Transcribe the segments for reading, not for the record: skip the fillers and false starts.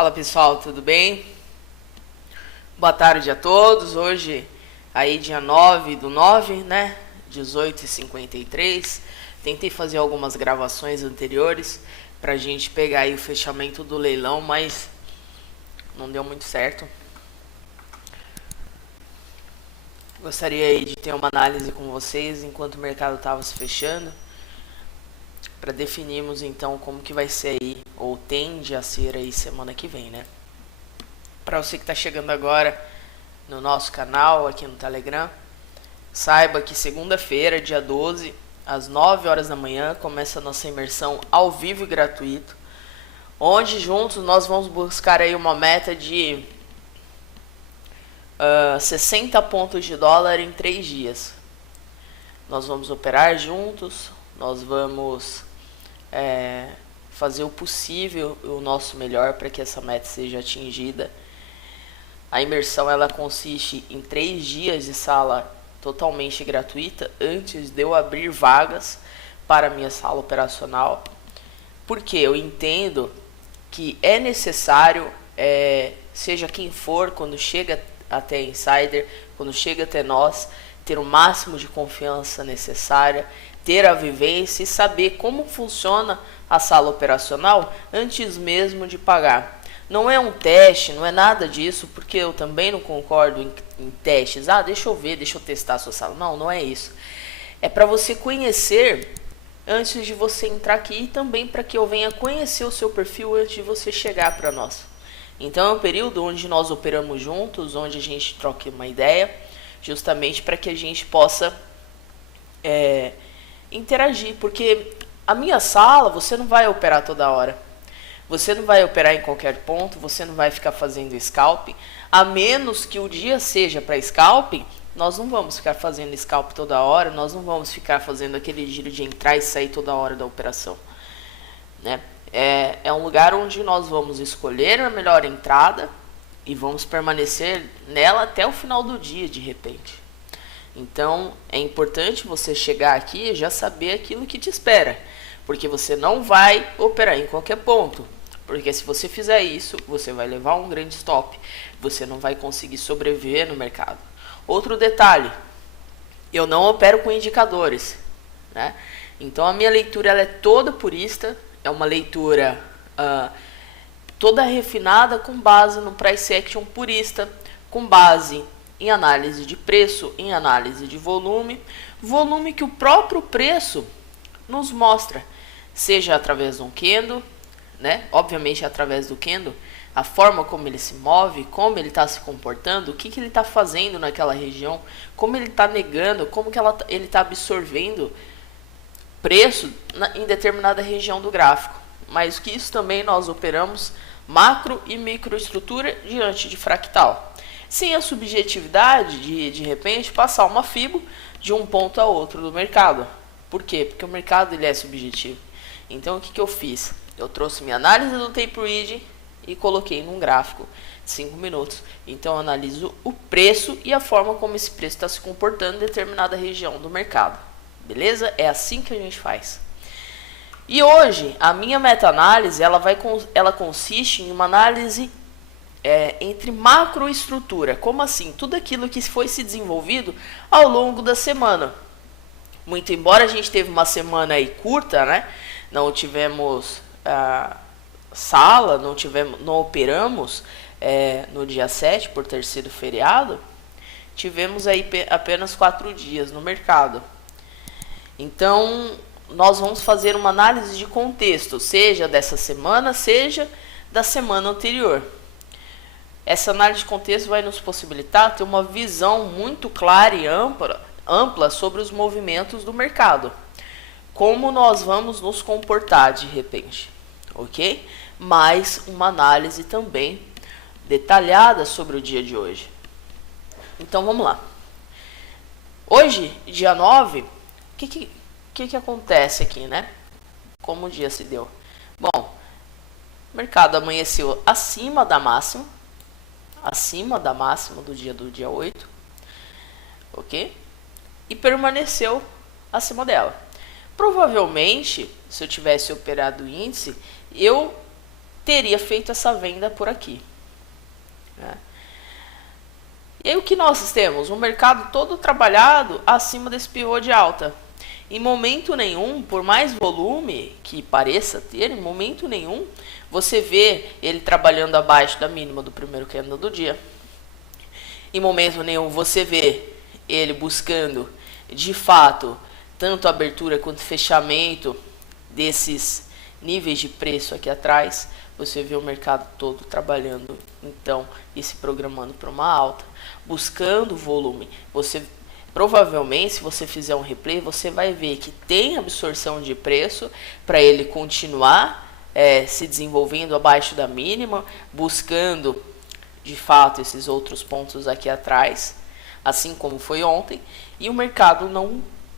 Fala pessoal, tudo bem? Boa tarde a todos. Hoje aí dia 9/9, né? 18h53. Tentei fazer algumas gravações anteriores pra gente pegar aí o fechamento do leilão, mas não deu muito certo. Gostaria aí de ter uma análise com vocês enquanto o mercado estava se fechando, para definirmos então como que vai ser aí, ou tende a ser aí semana que vem, né? Para você que está chegando agora no nosso canal aqui no Telegram, saiba que segunda-feira, dia 12, às 9 horas da manhã, começa a nossa imersão ao vivo e gratuito, onde juntos nós vamos buscar aí uma meta de 60 pontos de dólar em 3 dias. Nós vamos operar juntos, nós vamos fazer o possível, o nosso melhor para que essa meta seja atingida. A imersão ela consiste em 3 dias de sala totalmente gratuita antes de eu abrir vagas para a minha sala operacional, porque eu entendo que é necessário, seja quem for, quando chega até Insider, quando chega até nós, ter o máximo de confiança necessária, ter a vivência e saber como funciona a sala operacional antes mesmo de pagar. Não é um teste, não é nada disso, porque eu também não concordo em testes. Deixa eu ver, deixa eu testar a sua sala. Não, não é isso. É para você conhecer antes de você entrar aqui e também para que eu venha conhecer o seu perfil antes de você chegar para nós. Então é um período onde nós operamos juntos, onde a gente troca uma ideia, justamente para que a gente possa interagir, porque a minha sala você não vai operar toda hora. Você não vai operar em qualquer ponto, você não vai ficar fazendo scalp, a menos que o dia seja para scalp. Nós não vamos ficar fazendo scalp toda hora, nós não vamos ficar fazendo aquele giro de entrar e sair toda hora da operação, né? É um lugar onde nós vamos escolher a melhor entrada e vamos permanecer nela até o final do dia, de repente. Então é importante você chegar aqui e já saber aquilo que te espera, porque você não vai operar em qualquer ponto. Porque se você fizer isso, você vai levar um grande stop. Você não vai conseguir sobreviver no mercado. Outro detalhe, eu não opero com indicadores, né? Então a minha leitura ela é toda purista, é uma leitura toda refinada com base no price action purista, com base em análise de preço, em análise de volume que o próprio preço nos mostra, seja através de um candle, né? Obviamente através do candle, a forma como ele se move, como ele está se comportando, o que ele está fazendo naquela região, como ele está negando, como que ele está absorvendo preço em determinada região do gráfico. Mas que isso também nós operamos macro e microestrutura diante de fractal, sem a subjetividade de repente passar uma FIBO de um ponto a outro do mercado. Por quê? Porque o mercado ele é subjetivo. Então o que eu fiz? Eu trouxe minha análise do tape read e coloquei num gráfico de 5 minutos. Então eu analiso o preço e a forma como esse preço está se comportando em determinada região do mercado. Beleza? É assim que a gente faz. E hoje a minha meta-análise ela consiste em uma análise entre macroestrutura. Como assim? Tudo aquilo que foi se desenvolvido ao longo da semana. Muito embora a gente teve uma semana aí curta, né? Não tivemos sala, não operamos no dia 7 por ter sido feriado. Tivemos aí apenas 4 dias no mercado. Então nós vamos fazer uma análise de contexto, seja dessa semana, seja da semana anterior. Essa análise de contexto vai nos possibilitar ter uma visão muito clara e ampla sobre os movimentos do mercado. Como nós vamos nos comportar de repente, ok? Mais uma análise também detalhada sobre o dia de hoje. Então vamos lá. Hoje, dia 9, o que acontece aqui, né? Como o dia se deu? Bom, o mercado amanheceu acima da máxima do dia 8, ok? E permaneceu acima dela. Provavelmente, se eu tivesse operado o índice, eu teria feito essa venda por aqui, né? E aí o que nós temos? Um mercado todo trabalhado acima desse pivô de alta. Em momento nenhum, por mais volume que pareça ter, em momento nenhum, você vê ele trabalhando abaixo da mínima do primeiro candle do dia. Em momento nenhum, você vê ele buscando, de fato, tanto abertura quanto fechamento desses níveis de preço aqui atrás. Você vê o mercado todo trabalhando, então, e se programando para uma alta, buscando volume. Você provavelmente, se você fizer um replay, você vai ver que tem absorção de preço para ele continuar se desenvolvendo abaixo da mínima, buscando de fato esses outros pontos aqui atrás, assim como foi ontem, e o mercado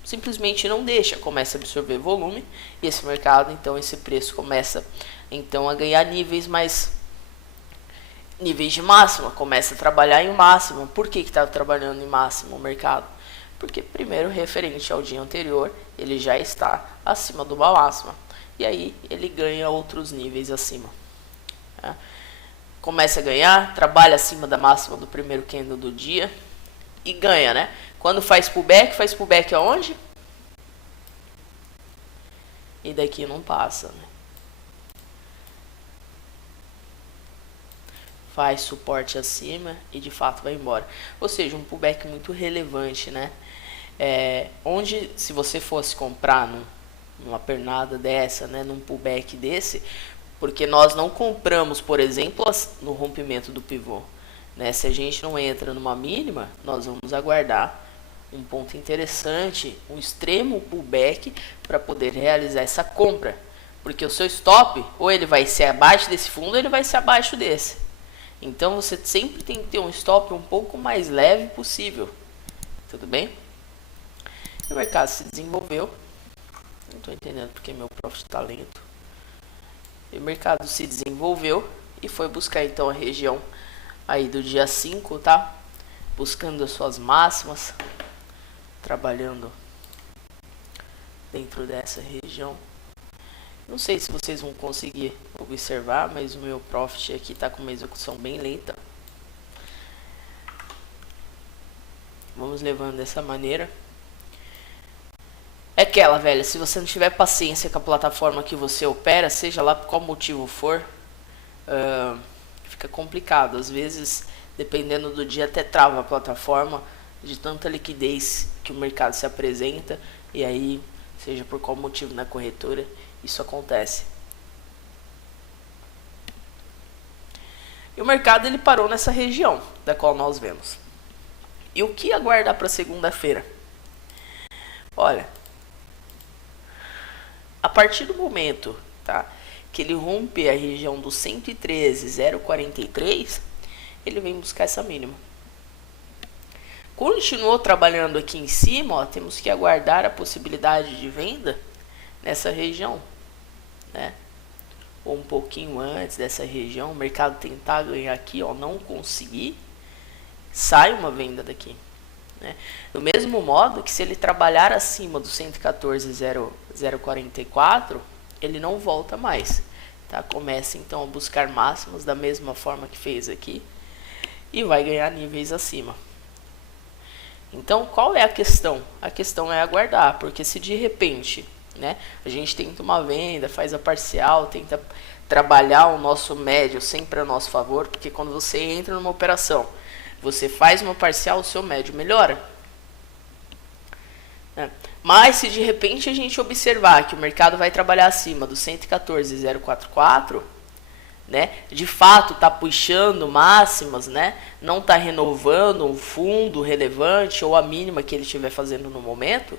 simplesmente não deixa, começa a absorver volume, e esse mercado, então, esse preço começa então a ganhar níveis de máxima, começa a trabalhar em máxima. Por que está trabalhando em máxima o mercado? Porque primeiro, referente ao dia anterior, ele já está acima de uma máxima, e aí ele ganha outros níveis acima, né? Começa a ganhar, trabalha acima da máxima do primeiro candle do dia e ganha, né? Quando faz pullback aonde? E daqui não passa, né? Faz suporte acima e de fato vai embora. Ou seja, um pullback muito relevante, né? Onde, se você fosse comprar numa pernada dessa, né, num pullback desse, porque nós não compramos, por exemplo, no rompimento do pivô, né? Se a gente não entra numa mínima, nós vamos aguardar um ponto interessante, um extremo pullback para poder realizar essa compra, porque o seu stop, ou ele vai ser abaixo desse fundo, ou ele vai ser abaixo desse. Então você sempre tem que ter um stop um pouco mais leve possível, tudo bem? O mercado se desenvolveu, não estou entendendo porque meu profit está lento. O mercado se desenvolveu e foi buscar então a região aí do dia 5, tá? Buscando as suas máximas, trabalhando dentro dessa região. Não sei se vocês vão conseguir observar, mas o meu profit aqui está com uma execução bem lenta. Vamos levando dessa maneira. É aquela, velha, se você não tiver paciência com a plataforma que você opera, seja lá por qual motivo for, fica complicado. Às vezes, dependendo do dia, até trava a plataforma de tanta liquidez que o mercado se apresenta, e aí, seja por qual motivo na corretora, isso acontece. E o mercado ele parou nessa região da qual nós vemos. E o que aguardar para segunda-feira? Olha, a partir do momento, tá, que ele rompe a região do 113,043, ele vem buscar essa mínima. Continuou trabalhando aqui em cima, ó, temos que aguardar a possibilidade de venda nessa região, né? Ou um pouquinho antes dessa região, o mercado tentar ganhar aqui, ó, não conseguir, sai uma venda daqui, né? Do mesmo modo que se ele trabalhar acima do 114,044, ele não volta mais, tá? Começa então a buscar máximas da mesma forma que fez aqui e vai ganhar níveis acima. Então, qual é a questão? A questão é aguardar, porque se de repente, né, a gente tenta uma venda, faz a parcial, tenta trabalhar o nosso médio sempre a nosso favor, porque quando você entra numa operação, você faz uma parcial, o seu médio melhora, né? Mas se de repente a gente observar que o mercado vai trabalhar acima do 114,044, né, de fato está puxando máximas, né, não está renovando um fundo relevante ou a mínima que ele estiver fazendo no momento,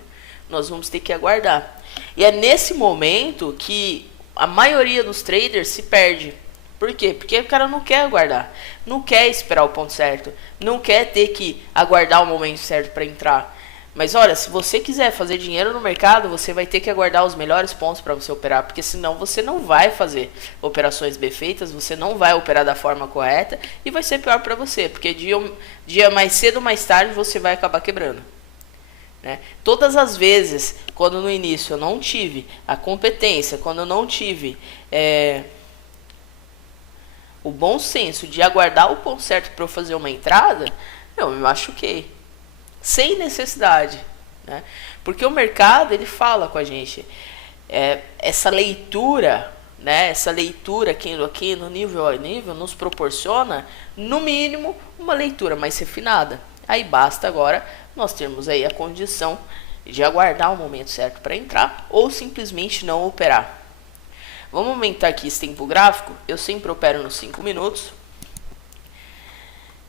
nós vamos ter que aguardar. E é nesse momento que a maioria dos traders se perde. Por quê? Porque o cara não quer aguardar, não quer esperar o ponto certo, não quer ter que aguardar o momento certo para entrar. Mas olha, se você quiser fazer dinheiro no mercado, você vai ter que aguardar os melhores pontos para você operar, porque senão você não vai fazer operações bem feitas, você não vai operar da forma correta e vai ser pior para você, porque dia mais cedo ou mais tarde você vai acabar quebrando, né? Todas as vezes, quando no início eu não tive a competência, quando eu não tive o bom senso de aguardar o ponto certo para eu fazer uma entrada, eu me machuquei. Sem necessidade, né? Porque o mercado, ele fala com a gente, essa leitura, né? Essa leitura aqui no nível a nível nos proporciona, no mínimo, uma leitura mais refinada. Aí basta agora nós termos aí a condição de aguardar o momento certo para entrar ou simplesmente não operar. Vamos aumentar aqui esse tempo gráfico. Eu sempre opero nos 5 minutos.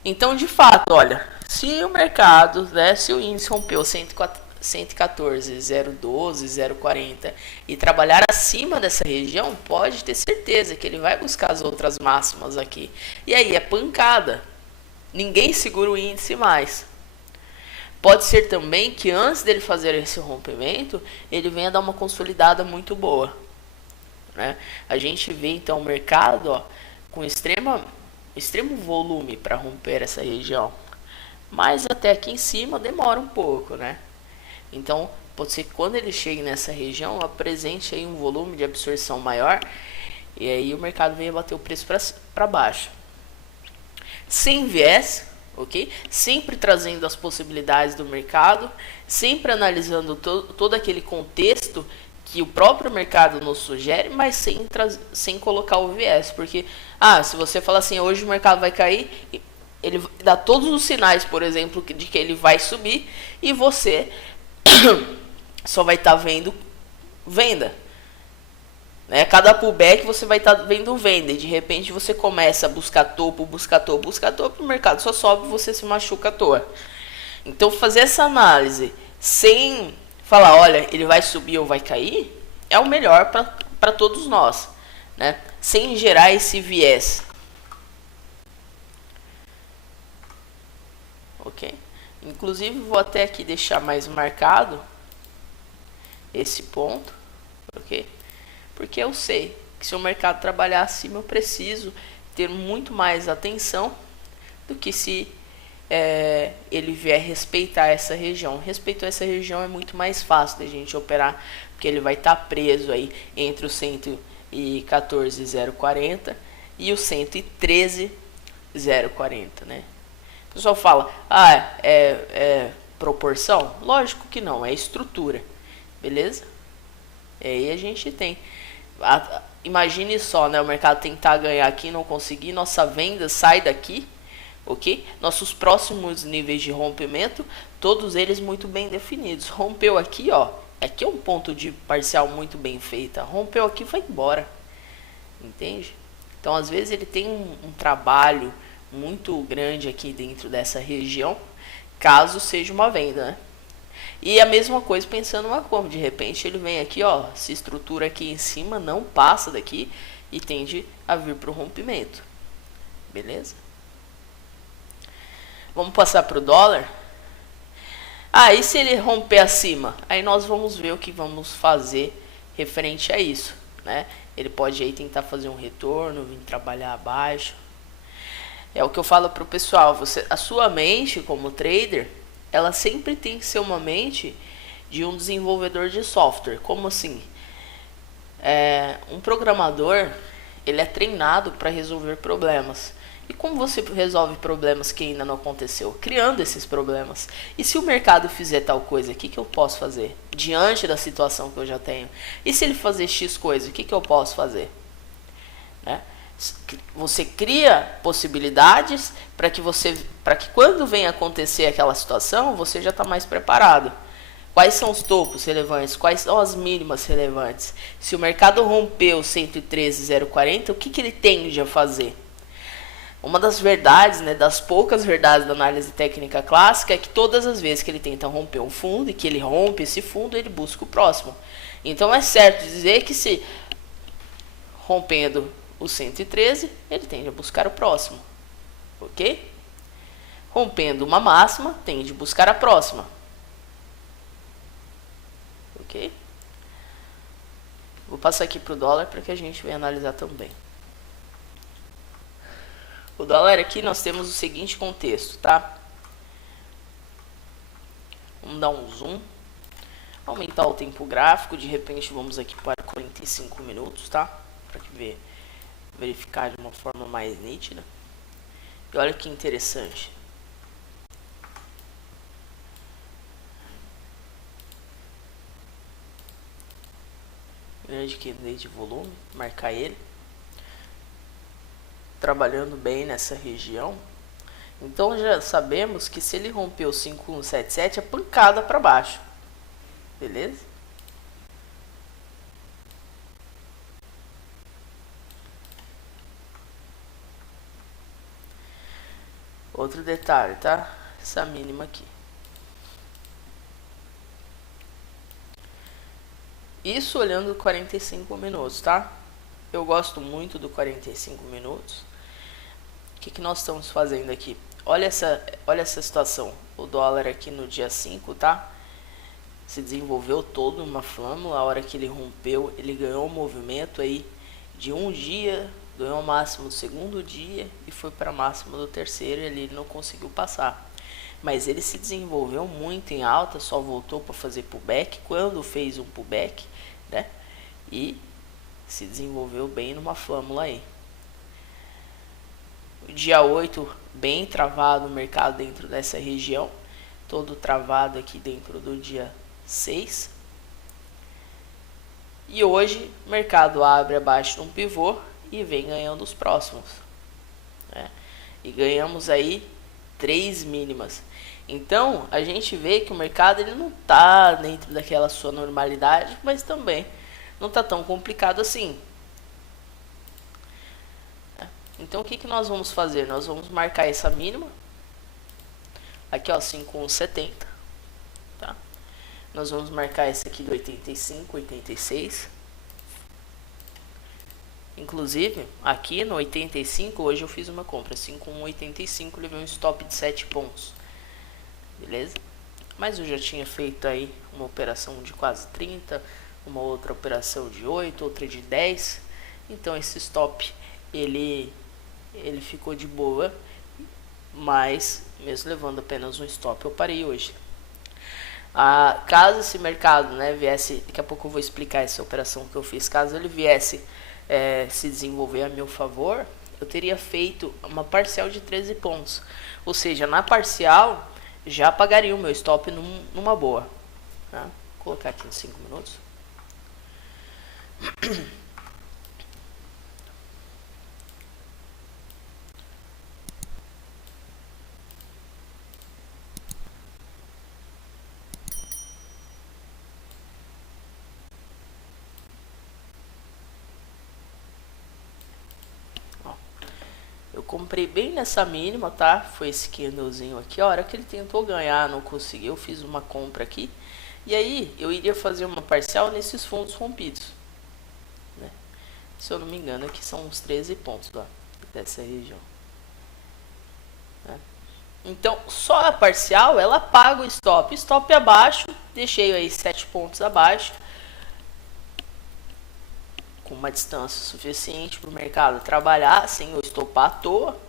Então, de fato, olha, se o mercado, né, se o índice rompeu 114, 012, 040 e trabalhar acima dessa região, pode ter certeza que ele vai buscar as outras máximas aqui. E aí é pancada. Ninguém segura o índice mais. Pode ser também que antes dele fazer esse rompimento, ele venha dar uma consolidada muito boa, né? A gente vê então o mercado, ó, com extremo volume para romper essa região, mas até aqui em cima demora um pouco, né? Então pode ser que quando ele chegue nessa região apresente aí um volume de absorção maior e aí o mercado venha bater o preço para baixo, sem viés, ok? Sempre trazendo as possibilidades do mercado, sempre analisando todo aquele contexto que o próprio mercado nos sugere, mas sem colocar o viés. Porque, se você fala assim, hoje o mercado vai cair, ele dá todos os sinais, por exemplo, de que ele vai subir, e você só vai estar vendo venda. Né? Cada pullback você vai estar vendo venda, e de repente você começa a buscar topo, o mercado só sobe e você se machuca à toa. Então fazer essa análise sem falar, olha, ele vai subir ou vai cair, é o melhor para todos nós, né? Sem gerar esse viés. Ok? Inclusive vou até aqui deixar mais marcado esse ponto, ok? Porque eu sei que se o mercado trabalhar acima, eu preciso ter muito mais atenção do que se ele vier respeitar essa região. Respeitar essa região é muito mais fácil da gente operar, porque ele vai estar preso aí entre o 114,040 e o 113,040, né? O pessoal fala, é proporção? Lógico que não, é estrutura, beleza? E aí a gente tem... Imagine só, né? O mercado tentar ganhar aqui, não conseguir, nossa venda sai daqui, ok? Nossos próximos níveis de rompimento, todos eles muito bem definidos. Rompeu aqui, ó, aqui é um ponto de parcial muito bem feita. Rompeu aqui, vai embora, entende? Então, às vezes ele tem um trabalho muito grande aqui dentro dessa região, caso seja uma venda, né? E a mesma coisa pensando uma compra, de repente ele vem aqui, ó, se estrutura aqui em cima, não passa daqui e tende a vir para o rompimento, beleza? Vamos passar para o dólar. E se ele romper acima? Aí nós vamos ver o que vamos fazer referente a isso, né? Ele pode aí tentar fazer um retorno, vir trabalhar abaixo. É o que eu falo para o pessoal, a sua mente como trader, ela sempre tem que ser uma mente de um desenvolvedor de software. Como assim? Um programador, ele é treinado para resolver problemas. E como você resolve problemas que ainda não aconteceu? Criando esses problemas. E se o mercado fizer tal coisa, o que eu posso fazer? Diante da situação que eu já tenho. E se ele fazer X coisa, o que eu posso fazer? Né? Você cria possibilidades para que quando vem acontecer aquela situação, você já está mais preparado. Quais são os topos relevantes? Quais são as mínimas relevantes? Se o mercado rompeu 113,040, o que ele tende a fazer? Uma das verdades, né, das poucas verdades da análise técnica clássica é que todas as vezes que ele tenta romper um fundo e que ele rompe esse fundo, ele busca o próximo. Então é certo dizer que se rompendo o 113, ele tende a buscar o próximo, ok? Rompendo uma máxima, tende a buscar a próxima, ok? Vou passar aqui para o dólar para que a gente venha analisar também. O dólar aqui nós temos o seguinte contexto, tá? Vamos dar um zoom, aumentar o tempo gráfico, de repente vamos aqui para 45 minutos, tá? Para que veja verificar de uma forma mais nítida. E olha que interessante. Grande candle de volume, marcar ele. Trabalhando bem nessa região. Então já sabemos que se ele romper o 5177 é pancada para baixo. Beleza? Outro detalhe, tá? Essa mínima aqui. Isso olhando 45 minutos, tá? Eu gosto muito do 45 minutos. O que nós estamos fazendo aqui? Olha essa situação. O dólar aqui no dia 5, tá? Se desenvolveu todo uma flâmula. A hora que ele rompeu, ele ganhou um movimento aí de um dia, ganhou o máximo do segundo dia e foi para máximo do terceiro e ele não conseguiu passar. Mas ele se desenvolveu muito em alta, só voltou para fazer pullback quando fez um pullback, né? E se desenvolveu bem numa flâmula aí. O dia 8, bem travado o mercado dentro dessa região, todo travado aqui dentro do dia 6. E hoje o mercado abre abaixo de um pivô e vem ganhando os próximos, né? E ganhamos aí 3 mínimas. Então a gente vê que o mercado ele não está dentro daquela sua normalidade, mas também não está tão complicado assim. Então o que nós vamos fazer? Nós vamos marcar essa mínima aqui, ó, 5170, tá? Nós vamos marcar esse aqui do 85, 86. Inclusive, aqui no 85, hoje eu fiz uma compra 5185, levei um stop de 7 pontos. Beleza? Mas eu já tinha feito aí uma operação de quase 30, uma outra operação de 8, outra de 10. Então esse stop ele ficou de boa, mas mesmo levando apenas um stop eu parei hoje. Caso esse mercado, né, viesse, daqui a pouco eu vou explicar essa operação que eu fiz, caso ele viesse se desenvolver a meu favor, eu teria feito uma parcial de 13 pontos, ou seja, na parcial já pagaria o meu stop numa boa, tá? Vou colocar aqui nos 5 minutos. Eu comprei bem nessa mínima, tá? Foi esse candlezinho aqui. A hora que ele tentou ganhar, não conseguiu. Eu fiz uma compra aqui. E aí, eu iria fazer uma parcial nesses fundos rompidos, né? Se eu não me engano, aqui são uns 13 pontos lá, dessa região, né? Então, só a parcial, ela paga o stop. Stop abaixo, deixei aí 7 pontos abaixo, com uma distância suficiente para o mercado trabalhar sem eu estopar à toa.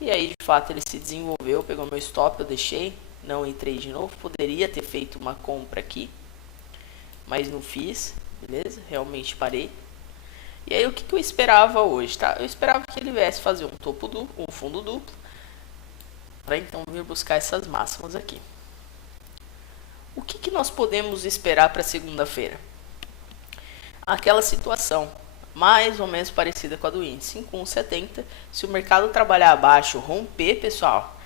E aí de fato ele se desenvolveu, pegou meu stop, eu deixei, não entrei de novo. Poderia ter feito uma compra aqui, mas não fiz, beleza? Realmente parei. E aí o que eu esperava hoje, tá? Eu esperava que ele viesse fazer um topo duplo, um fundo duplo, para então vir buscar essas máximas aqui. O que nós podemos esperar para segunda-feira? Aquela situação mais ou menos parecida com a do índice 5170. Se o mercado trabalhar abaixo, romper, pessoal,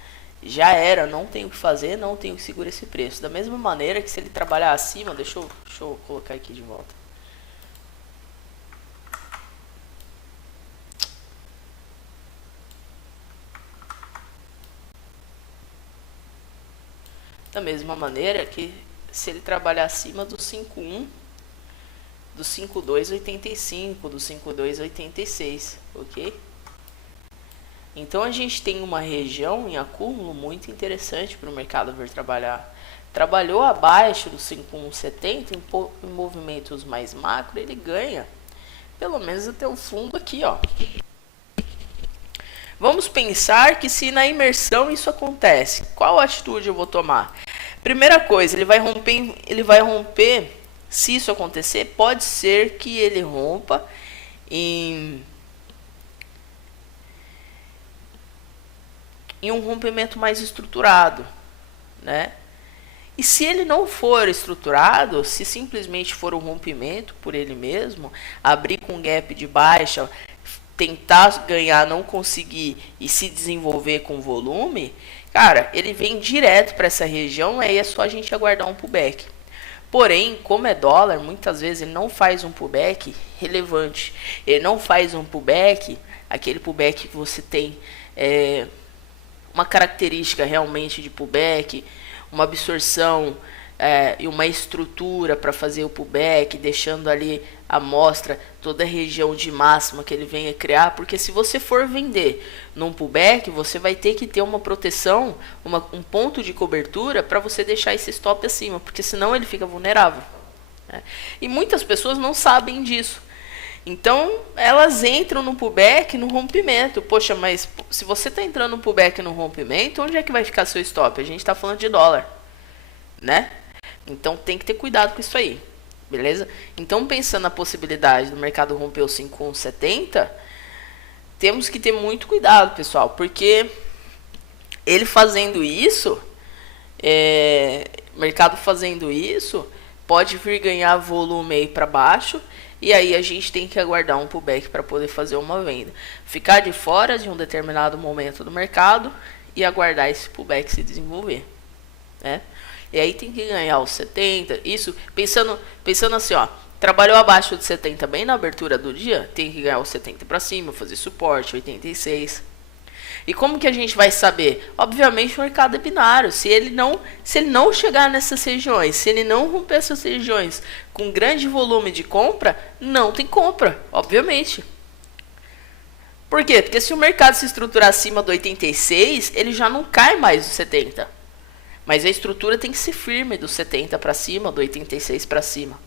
já era, não tem o que fazer, não tem o que segurar esse preço. Da mesma maneira que se ele trabalhar acima, deixa eu colocar aqui de volta. Da mesma maneira que se ele trabalhar acima do 51, do 5285, do 5286, ok? Então a gente tem uma região em acúmulo muito interessante para o mercado vir trabalhar. Trabalhou abaixo do 5170 em movimentos mais macro, ele ganha pelo menos até o fundo aqui, ó. Vamos pensar que se na imersão isso acontece, qual atitude eu vou tomar? Primeira coisa, ele vai romper. Se isso acontecer, pode ser que ele rompa em um rompimento mais estruturado, né? E se ele não for estruturado, se simplesmente for um rompimento por ele mesmo, abrir com gap de baixa, tentar ganhar, não conseguir e se desenvolver com volume, cara, ele vem direto para essa região, aí é só a gente aguardar um pullback. Porém, como é dólar, muitas vezes ele não faz um pullback relevante. Ele não faz um pullback, aquele pullback que você tem uma característica realmente de pullback, uma absorção e uma estrutura para fazer o pullback, deixando ali a amostra toda a região de máxima que ele venha criar, porque se você for vender num pullback, você vai ter que ter uma proteção, um ponto de cobertura para você deixar esse stop acima, porque senão ele fica vulnerável, né? E muitas pessoas não sabem disso. Então, elas entram no pullback, no rompimento. Poxa, mas se você está entrando no pullback no rompimento, onde é que vai ficar seu stop? A gente está falando de dólar, né? Então, tem que ter cuidado com isso aí, beleza? Então, pensando na possibilidade do mercado romper o 5,170, temos que ter muito cuidado, pessoal, porque ele fazendo isso, mercado fazendo isso, pode vir ganhar volume aí para baixo. E aí a gente tem que aguardar um pullback para poder fazer uma venda. Ficar de fora de um determinado momento do mercado e aguardar esse pullback se desenvolver, né? E aí tem que ganhar os 70. Isso, pensando assim, ó. Trabalhou abaixo de 70 bem na abertura do dia, tem que ganhar os 70 para cima, fazer suporte, 86. E como que a gente vai saber? Obviamente o mercado é binário. Se ele não chegar nessas regiões, se ele não romper essas regiões com grande volume de compra, não tem compra, obviamente. Por quê? Porque se o mercado se estruturar acima do 86, ele já não cai mais do 70. Mas a estrutura tem que ser firme do 70 para cima, do 86 para cima.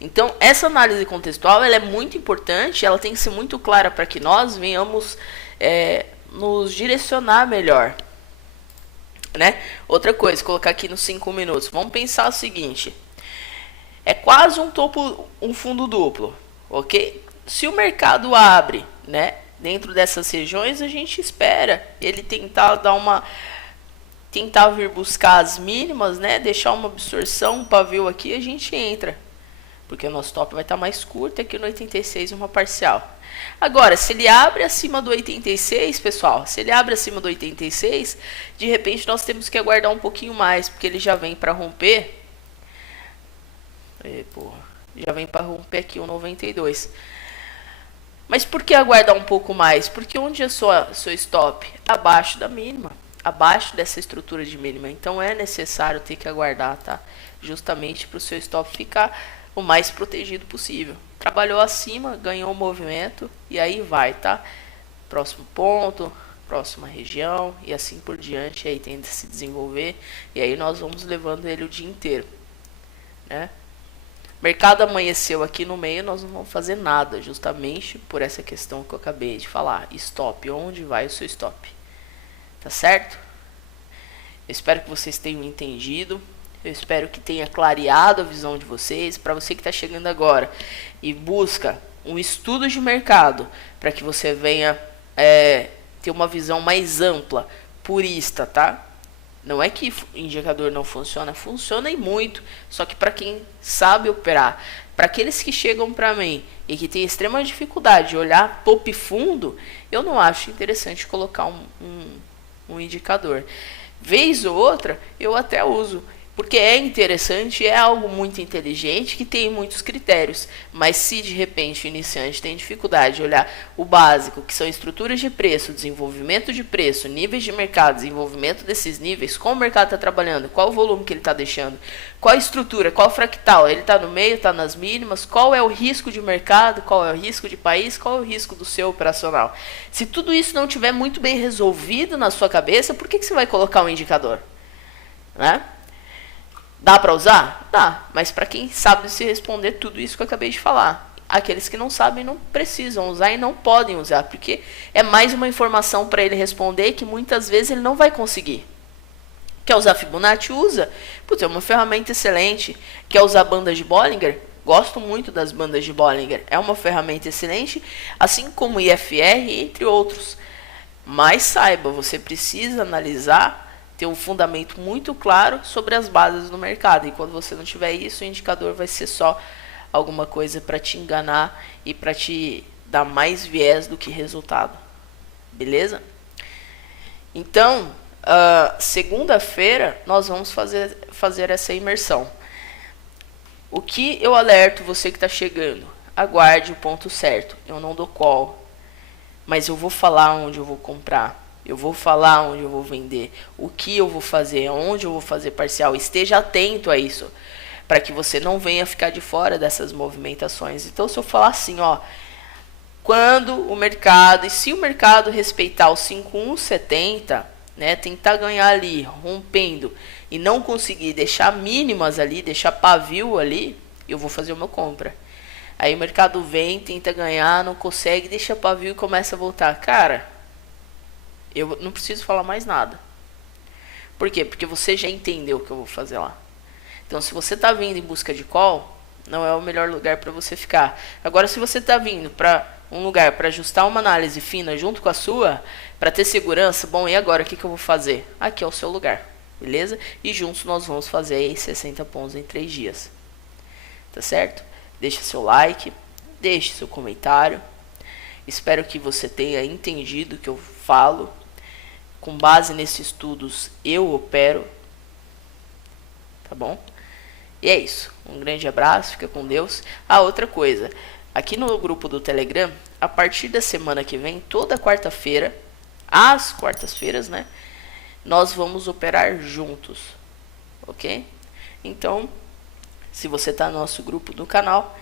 Então, essa análise contextual ela é muito importante, ela tem que ser muito clara para que nós venhamos nos direcionar melhor, né? Outra coisa, colocar aqui nos 5 minutos. Vamos pensar o seguinte: é quase um topo, um fundo duplo, ok? Se o mercado abre, né, dentro dessas regiões, a gente espera ele tentar vir buscar as mínimas, né? Deixar uma absorção, um pavio aqui, a gente entra, porque o nosso top vai estar mais curto aqui no 86, uma parcial. Agora, se ele abre acima do 86, pessoal, se ele abre acima do 86, de repente nós temos que aguardar um pouquinho mais, porque ele já vem para romper. Já vem para romper aqui o 92. Mas por que aguardar um pouco mais? Porque onde é seu stop? Abaixo da mínima, abaixo dessa estrutura de mínima. Então é necessário ter que aguardar, tá? Justamente para o seu stop ficar o mais protegido possível. Trabalhou acima, ganhou o movimento e aí vai, tá? Próximo ponto, próxima região e assim por diante, aí tende a se desenvolver e aí nós vamos levando ele o dia inteiro, né? Mercado amanheceu aqui no meio, nós não vamos fazer nada, justamente por essa questão que eu acabei de falar. Stop, onde vai o seu stop? Tá certo? Eu espero que vocês tenham entendido. Eu espero que tenha clareado a visão de vocês. Para você que está chegando agora e busca um estudo de mercado para que você venha ter uma visão mais ampla, purista, tá? Não é que o indicador não funciona, funciona e muito. Só que para quem sabe operar, para aqueles que chegam para mim e que têm extrema dificuldade de olhar topo e fundo, eu não acho interessante colocar um indicador. Vez ou outra, eu até uso, porque é interessante, é algo muito inteligente, que tem muitos critérios. Mas se de repente o iniciante tem dificuldade de olhar o básico, que são estruturas de preço, desenvolvimento de preço, níveis de mercado, desenvolvimento desses níveis, como o mercado está trabalhando, qual o volume que ele está deixando, qual a estrutura, qual o fractal, ele está no meio, está nas mínimas, qual é o risco de mercado, qual é o risco de país, qual é o risco do seu operacional. Se tudo isso não estiver muito bem resolvido na sua cabeça, por que você vai colocar um indicador? Né? Dá para usar? Dá, mas para quem sabe se responder tudo isso que eu acabei de falar. Aqueles que não sabem não precisam usar e não podem usar, porque é mais uma informação para ele responder que muitas vezes ele não vai conseguir. Quer usar Fibonacci? Usa. Putz, é uma ferramenta excelente. Quer usar banda de Bollinger? Gosto muito das bandas de Bollinger. É uma ferramenta excelente, assim como o IFR, entre outros. Mas saiba, você precisa analisar, ter um fundamento muito claro sobre as bases do mercado. E quando você não tiver isso, o indicador vai ser só alguma coisa para te enganar e para te dar mais viés do que resultado. Beleza? Então, segunda-feira nós vamos fazer essa imersão. O que eu alerto você que está chegando? Aguarde o ponto certo. Eu não dou call, mas eu vou falar onde eu vou comprar. Eu vou falar onde eu vou vender. O que eu vou fazer, onde eu vou fazer parcial. Esteja atento a isso, para que você não venha ficar de fora dessas movimentações. Então, se eu falar assim, ó, quando o mercado, e se o mercado respeitar o 5170, né, tentar ganhar ali, rompendo, e não conseguir deixar mínimas ali, deixar pavio ali, eu vou fazer uma compra. Aí o mercado vem, tenta ganhar, não consegue, deixa pavio e começa a voltar. Cara, eu não preciso falar mais nada. Por quê? Porque você já entendeu o que eu vou fazer lá. Então, se você está vindo em busca de call, não é o melhor lugar para você ficar. Agora, se você está vindo para um lugar para ajustar uma análise fina junto com a sua, para ter segurança, bom, e agora o que eu vou fazer? Aqui é o seu lugar. Beleza? E juntos nós vamos fazer aí 60 pontos em 3 dias. Tá certo? Deixa seu like, deixe seu comentário. Espero que você tenha entendido o que eu falo. Com base nesses estudos, eu opero. Tá bom? E é isso. Um grande abraço, fica com Deus. Outra coisa. Aqui no grupo do Telegram, a partir da semana que vem, toda quarta-feira, às quartas-feiras, né? Nós vamos operar juntos, ok? Então, se você está no nosso grupo do canal,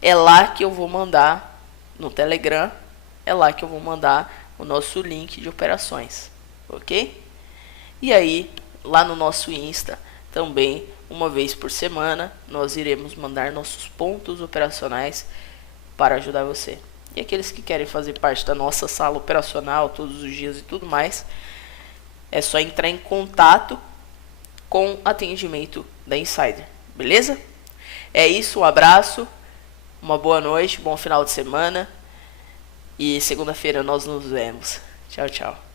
é lá que eu vou mandar, no Telegram, é lá que eu vou mandar o nosso link de operações, ok? E aí, lá no nosso Insta, também, uma vez por semana, nós iremos mandar nossos pontos operacionais para ajudar você. E aqueles que querem fazer parte da nossa sala operacional todos os dias e tudo mais, é só entrar em contato com o atendimento da Insider, beleza? É isso, um abraço, uma boa noite, bom final de semana e segunda-feira nós nos vemos. Tchau, tchau.